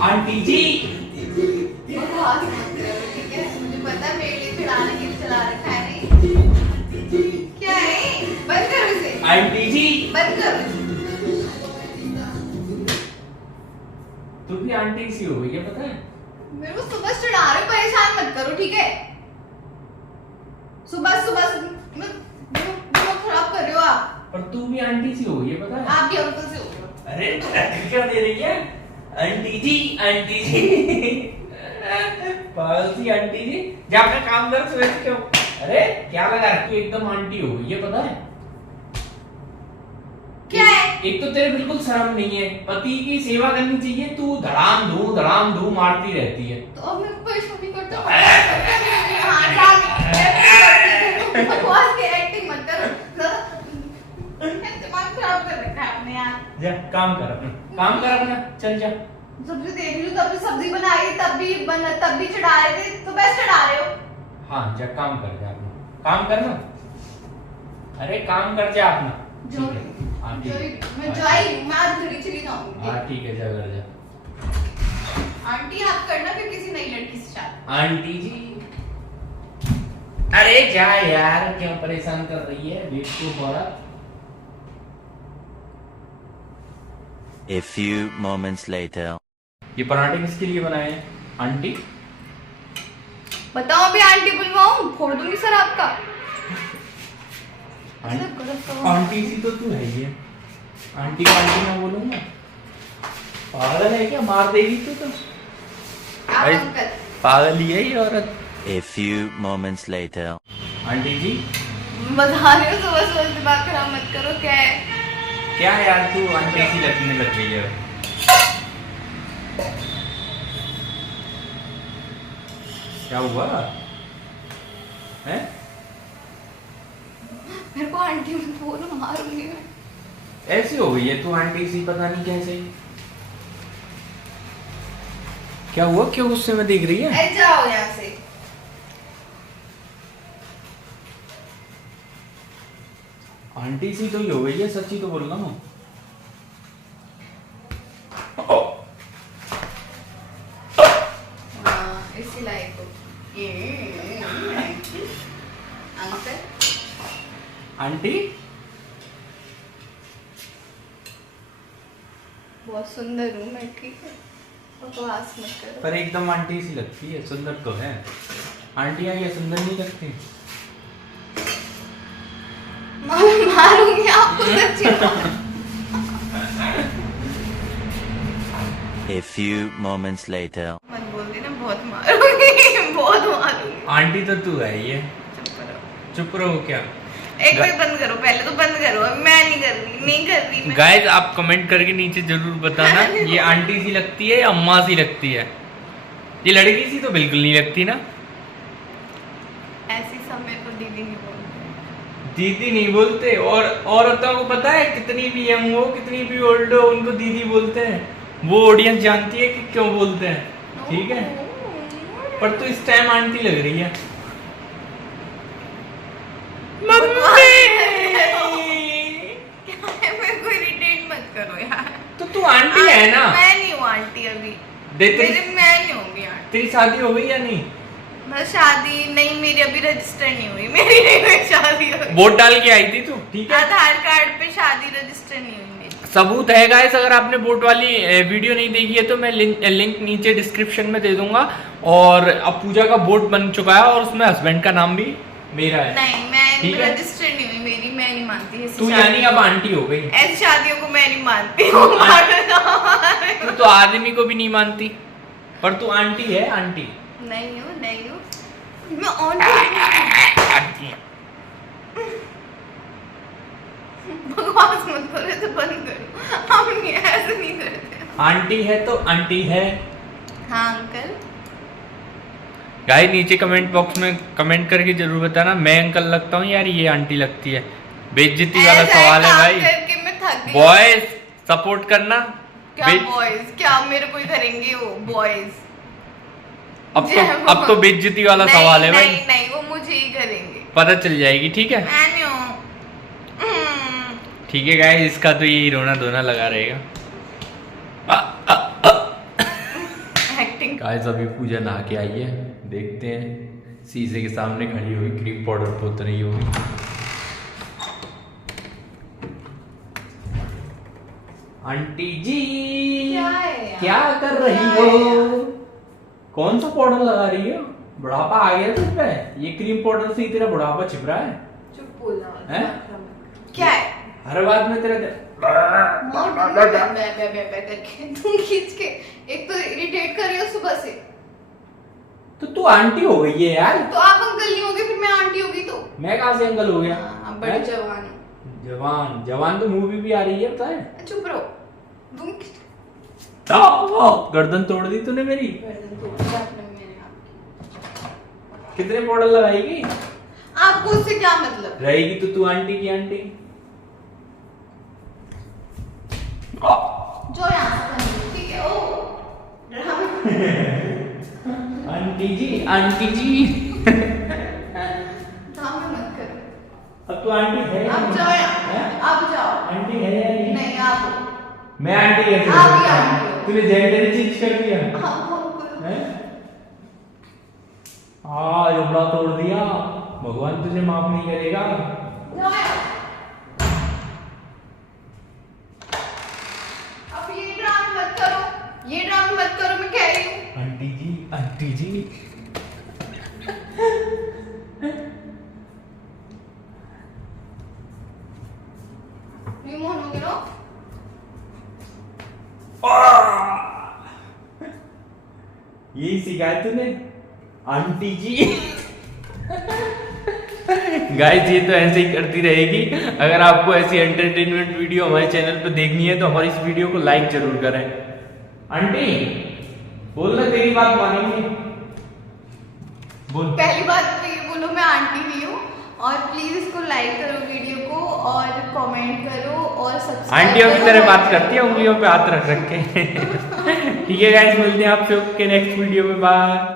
Aunty जी बकवास मत करो, ठीक है? मुझे पता है मेरे लिए चिढ़ाने के लिए चला रखा है नहीं। क्या है? बंद करो इसे। आंटी जी बंद करो। तू भी आंटी सी हो गई है, पता है? मेरे को सुबह चिढ़ा रहे हो, परेशान मत करो, ठीक है? सुबह सुबह दिमाग खराब कर रहे हो आप। पर तू भी आंटी सी हो गई है, पता है? आप भी अंकल से हो गए हो। अरे क्या दे रही है? आंटी जी आंटी जी पागल सी आंटी जी, जा अपना काम कर, सुबह से क्यों? अरे क्या लगा रखी है, एकदम आंटी हो गई है, पता है? क्या है? एक तो तेरे बिल्कुल शर्म नहीं है, पति की सेवा करनी चाहिए, तू धड़ाम धू मारती रहती है। तो अब मैं परेशान नहीं करता। बकवास की एक्टिंग मत करो। दिमाग खराब कर रखा है आपने यार। जा काम कर अपना, चल जा। सब्जी देख रही हूँ, तब भी सब्जी बनाई, तब भी चढ़ा रहे थे, तो बेस्ट चढ़ा रहे हो। हाँ जा काम कर जा अपना, काम करना। अरे काम कर जा अपना। जो हाँ ठीक है, मैं जाई, मैं आज घड़ी चली जाऊंगी। हाँ ठीक है, जा कर जा। आंटी आप करना फिर किसी नई लड़की से शादी। आंटी जी अरे जा यार, क्यों परेशान कर रही है बेवकूफ औरत। A few moments later. ये पराठे किसके लिए बनाए हैं आंटी? बताओ अभी आंटी बुलवाऊं, फोड़ दूंगी सर आपका। आंटी सी तो तू है ही है, आंटी को आंटी मैं बोलूंगा? पागल है क्या, मार देगी तू तो। आप अंकल पागल ही है ये औरत। A few moments later. Aunty ji बता रही हूँ, सुबह सुबह दिमाग खराब मत करो। क्या है? क्या यार, तू आंटी सी लगने लग गई है। क्या हुआ है? मेरे को आंटी मत बोलो, मारूंगी मैं। ऐसी हो गई है तू आंटी सी, पता नहीं कैसे। क्या हुआ, क्यों गुस्से में देख रही है? जाओ यहाँ से। आंटी सी तो ही हो गई है, सच्ची तो बोल रहा हूँ। इसी लायक हो अंकल। आंटी बहुत सुंदर हूँ मैं, ठीक है? बकवास मत करो। पर एकदम आंटी सी लगती है, सुंदर तो है। आंटियां ये सुंदर नहीं लगती। मारूंगी आपको सच्ची। A few moments later. मत बोल देना, बहुत मारूंगी, बहुत मारूंगी। आंटी तो तू है ये, चुप रहो। चुप रहो क्या? एक बार बंद करो, पहले तो बंद करो। अब मैं नहीं कर रही मैं। गाइस आप कमेंट करके नीचे जरूर बताना ये आंटी सी लगती है या अम्मा सी लगती है। ये लड़की सी तो बिल्कुल नहीं लगती ना। ऐसी सब मेरे को दीदी नहीं बोलते। दीदी नहीं बोलते, और औरतों को पता है, कितनी भी यंग हो कितनी भी ओल्ड हो उनको दीदी बोलते हैं। वो ऑडियंस जानती है कि क्यों बोलते हैं, ठीक है? पर तू इस टाइम आंटी लग रही है। मेरे को इरिटेट मत करो यार। तो तू आंटी है ना? मैं नहीं हूँ आंटी अभी। मैं नहीं हूँ अभी आंटी। तेरी शादी हो गई या नहीं? बस शादी नहीं, मेरी अभी रजिस्टर नहीं हुई। मेरी नहीं हुई शादी। वोट डाल के आई थी तू, ठीक है? आधार कार्ड पे शादी रजिस्टर नहीं हुई मेरी। सबूत है गाइस, अगर आपने वोट वाली वीडियो नहीं देखी है तो मैं लिंक नीचे डिस्क्रिप्शन में दे दूंगा। और अब पूजा का वोट बन चुका है और उसमें हस्बैंड का नाम भी मेरा है। नहीं, मैं ठीक है? रजिस्टर नहीं हुई मेरी, मैं नहीं मानती ऐसी तू शादी। यानी अब आंटी हो गई। ऐसी शादियों को मैं नहीं मानती हूँ। तू तो आदमी को भी नहीं मानती, पर तू आंटी है, आंटी। नहीं हूँ मैं आंटी। बकवास मत करो, तो बंद करो। हम नहीं, ऐसे नहीं करते। आंटी है तो आंटी है। हाँ अंकल। गाइस नीचे कमेंट बॉक्स में कमेंट करके जरूर बताना, मैं अंकल लगता हूँ यार ये आंटी लगती है। बेइज्जती वाला सवाल है भाई। करके मैं थक गई। बॉयज सपोर्ट करना। क्या बॉयज? क्या मेरे को ही करेंगे वो बॉयज? अब तो बेइज्जती वाला सवाल है भाई। नहीं वो मुझे ही करेंगे, पता चल जाएगी, ठीक है? मैं नहीं हूँ। ठीक है गाइस, इसका तो यही रोना धोना लगा रहेगा। गाइस अभी पूजा नहा के आई है, देखते हैं शीशे के सामने खड़ी हुई क्रीम पाउडर पोत रही होगी। आंटी जी क्या है यार? क्या कर रही क्या हो? है यार? कौन सा पाउडर लगा रही हो? बुढ़ापा आ गया तुझ पे? ये क्रीम पाउडर से ही तेरा बुढ़ापा छिप रहा है। चुप बोलना। हैं? क्या है? हर बात में तेरा करके तुम खींच के एक तो इरिटेट कर रही हो सुबह से। तो तू आंटी हो गई है यार। तो आप अंकल नहीं होगे फिर मैं आंटी होगी तो। मैं कहाँ से अंकल हो गया? हाँ, बड़े हैं? जवान हो। जवान जवान तो मूवी भी आ रही है, पता है? चुप रहो तुम। गर्दन तोड़ दी तूने मेरी। गर्दन तोड़ दिया आपने मैंने आपकी। कितने पाउडर लगाएगी? आपको उससे क्या मतलब? रहेगी तो तू आंटी की आंटी। जो यहाँ से बनी, ठीक है? ओ ड्रामा। आंटी जी आंटी जी। ड्रामा मत करो। अब तू आंटी है या आप नहीं? जाओ हैं? यहाँ। आप जाओ। आंटी है या नहीं? नहीं आप हो। मैं आंटी कैसे आप हो ही सकता हूँ? आंटी हो। तूने जेंडर चेंज कर दिया आप हो अंकल। हैं? जबड़ा तोड़ दिया। भगवान तुझे माफ नहीं करेगा। जाओ यहाँ। अब ये ड्रामा मत करो। ये ड्रामा मत करो मैं कह रही हूँ। आंटी जी आंटी जी। रिमोट हो गया। यही सिखाया तूने आंटी जी। गाइस ये तो ऐसे ही करती रहेगी। अगर आपको ऐसी एंटरटेनमेंट वीडियो हमारे चैनल पर देखनी है तो हमारी इस वीडियो को लाइक जरूर करें। आंटी बोल ना, तेरी बात मानेंगे। बोल। पहली बात तो ये बोलो मैं आंटी भी हूँ और प्लीज इसको लाइक करो वीडियो को और कमेंट करो और सब्सक्राइब आंटियों की करो। तरह बात करती है, उंगलियों पे हाथ रख रख के। ठीक है गाइस, मिलते हैं आपसे नेक्स्ट वीडियो में। बाय।